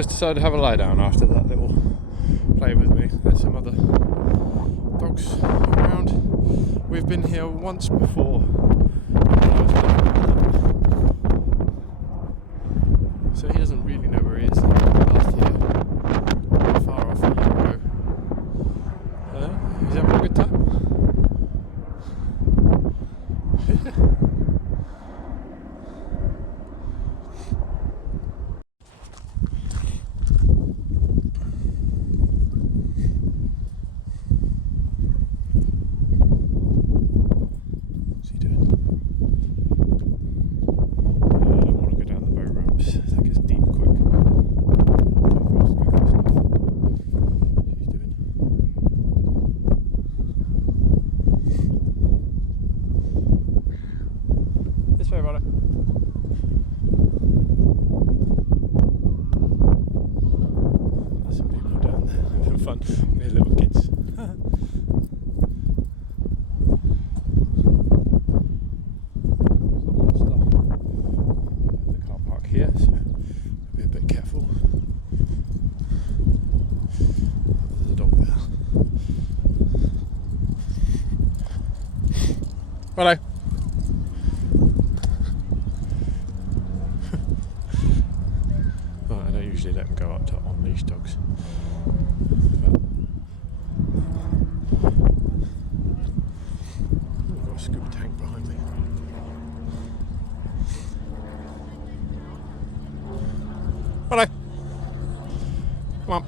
guys decided to have a lie down after that little play with me. There's some other dogs around. We've been here once before. So he doesn't really know where he is. Last year, not far off a year ago. He's having a good time. Hello. Right, I don't usually let them go up to on-leash dogs. I've got a scuba tank behind me. Hello. Come on.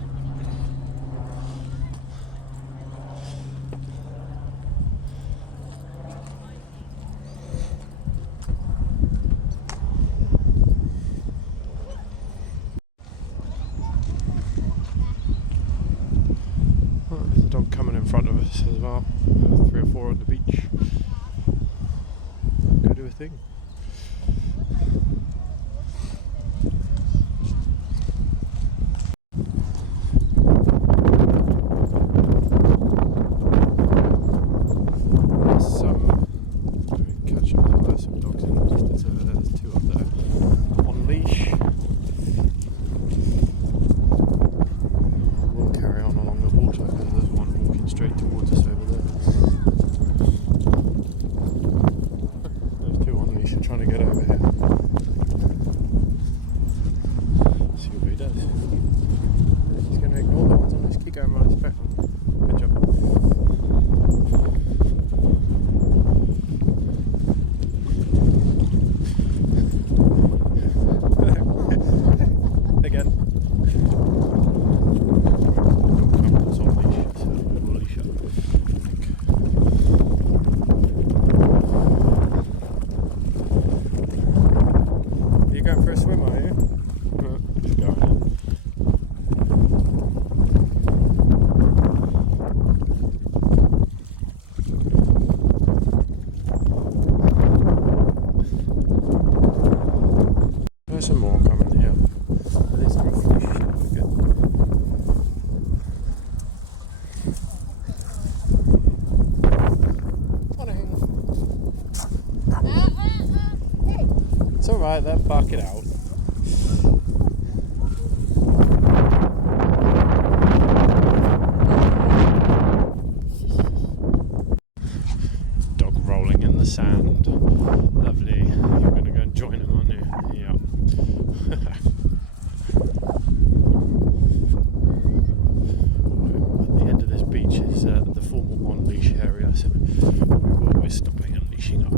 There's a dog coming in front of us as well. 3 or 4 on the beach. Go do a thing. Catch up with some dogs in the distance over there. There's 2 up there on leash. We'll carry on along the water because there's one walking straight towards us over there. There's 2 on leash trying to get over here. See what he does. He's going to ignore the ones on this. Keep going around his back. Good job. Going for a swim, are you? Just go ahead. There's some more coming here. This should be good. It's alright, then bark it out. Dog rolling in the sand. Lovely. You're going to go and join him, aren't you? Yeah. At the end of this beach is the formal on-leash area, so we're always stopping and leashing up.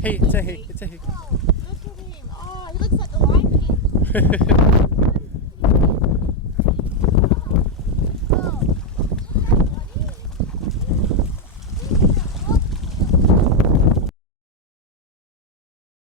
Hey, it's a hey, it's a hey. Oh, look at him. Oh, he looks like a lion king.